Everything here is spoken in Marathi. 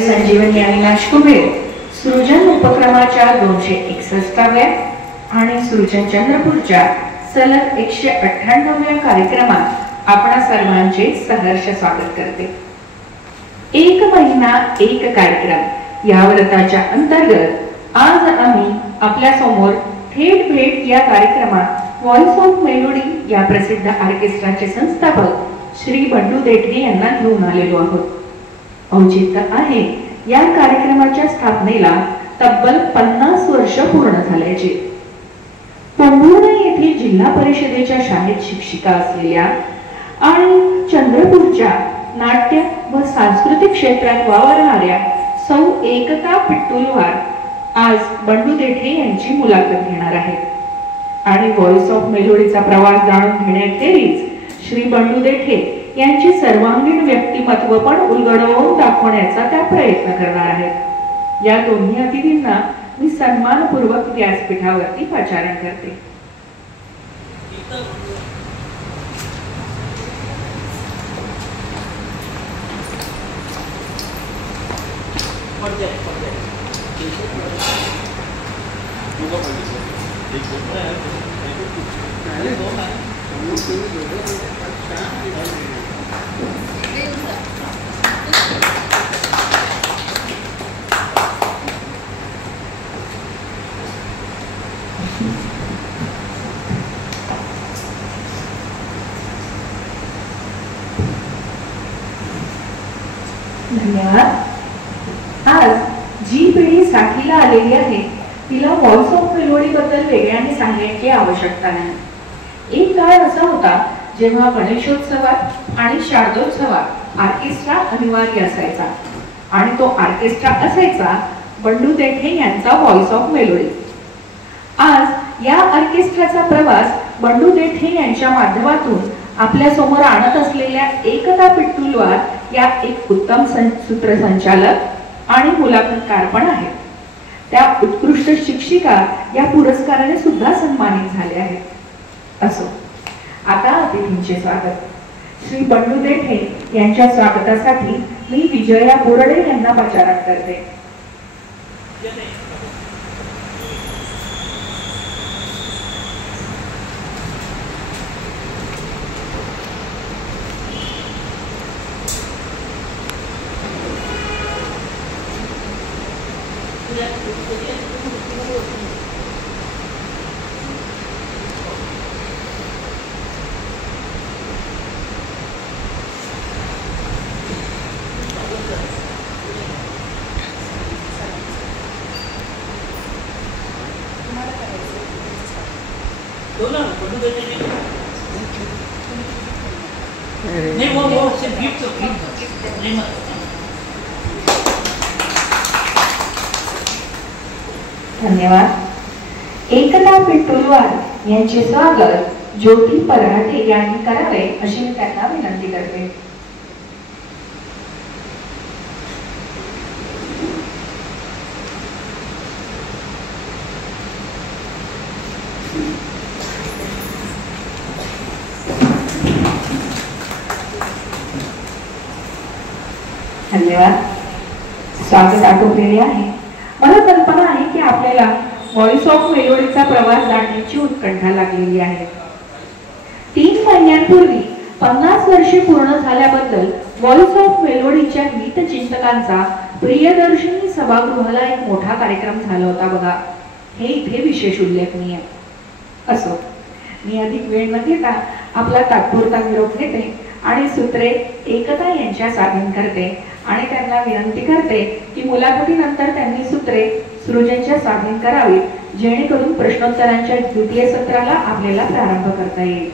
संजीवनी अविनाश कुबेर सृजन उपक्रमाच्या 261व्या आणि सृजन चंद्रपूरच्या सलग 198व्या कार्यक्रमात आपणा सर्वांचे सहर्ष स्वागत करते। एक महिना एक कार्यक्रम या व्रताच्या अंतर्गत आज आम्ही आपल्या समोर थेट भेट या कार्यक्रमात व्हॉइस ऑफ मेलोडी या प्रसिद्ध ऑर्केस्ट्राचे संस्थापक श्री बंडू देठे यांना घेऊन आलेलो आहोत। औचित्य आहे या कार्यक्रमाच्या स्थापनेला तब्बल 50 वर्ष पूर्ण झाल्याचे। पोंभुर्णा येथे जिल्हा परिषदेच्या शाळेत शिक्षिका असलेल्या आणि चंद्रपूरच्या नाट्य व सांस्कृतिक क्षेत्रात वावरणाऱ्या सौ एकता पिट्टुलवार आज बंडू देठे यांची मुलाखत घेणार आहेत आणि व्हॉइस ऑफ मेलोडीचा प्रवास जाणून घेण्याखेरीज श्री बंडू देठे यांचे सर्वांगीण व्यक्तिमत्व पण उलगडवून दाखवण्याचा त्या प्रयत्न करणार आहेत। या दोन्ही अतिथींना मी सन्मानपूर्वक व्यासपीठावरती पाचारण करते। धन्यवाद। आज जी पिढी साठीला आलेली आहे तिला व्हॉइस ऑफ मेलोडी बद्दल वेगळ्याने सांगण्याची आवश्यकता नाही। एक काळ असा होता जेव्हा गणेशोत्सवात आणि शारदोत्सवात ऑर्केस्ट्रा अनिवार्य असायचा आणि तो ऑर्केस्ट्रा असायचा बंडू देठे यांचा व्हॉइस ऑफ मेलोडी। आज या ऑर्केस्ट्राचा प्रवास बंडू देठे यांच्या माध्यमातून आपल्या समोर आणत असलेल्या एकता पिट्टुलवार या एक उत्तम सूत्रसंचालक आणि मुलाखतकार पण आहेत। त्या उत्कृष्ट शिक्षिका या पुरस्काराने सुद्धा सन्मानित झाले आहेत। असो, आता अतिथींचे स्वागत। श्री बंडू देठे यांच्या स्वागतासाठी मी विजया बोरडे यांना पाचारण करते। धन्यवाद। एकता पिट्टुलवार यांचे स्वागत ज्योती पराठे यांनी करावे अशी मी त्यांना विनंती करते। धन्यवाद। स्वागत आटोपलेले आहे। मला कल्पना आहे की आपल्याला व्हॉइस ऑफ मेलोडीचा प्रवास जाणण्याची उत्कंठा लागलेली आहे। 3 महिन्यांपूर्वी 50 वर्षे पूर्ण झाल्याबद्दल व्हॉइस ऑफ मेलोडीच्या गीत चिंतकांचा प्रियदर्शनी सभागृहाला एक मोठा कार्यक्रम झाला होता बघा। हे इथे विशेष उल्लेखनीय। असो, मी अधिक वेळ न घेता आपला तात्पुरता निरोप घेते आणि सूत्रे एकता यांच्या स्वाधीन करते आणि त्यांना विनंती करते की मुलाखतीनंतर त्यांनी सूत्रे सृजनच्या स्वाधीन करावी जेणेकरून प्रश्नोत्तरांच्या द्वितीय सत्राला आपल्याला प्रारंभ करता येईल।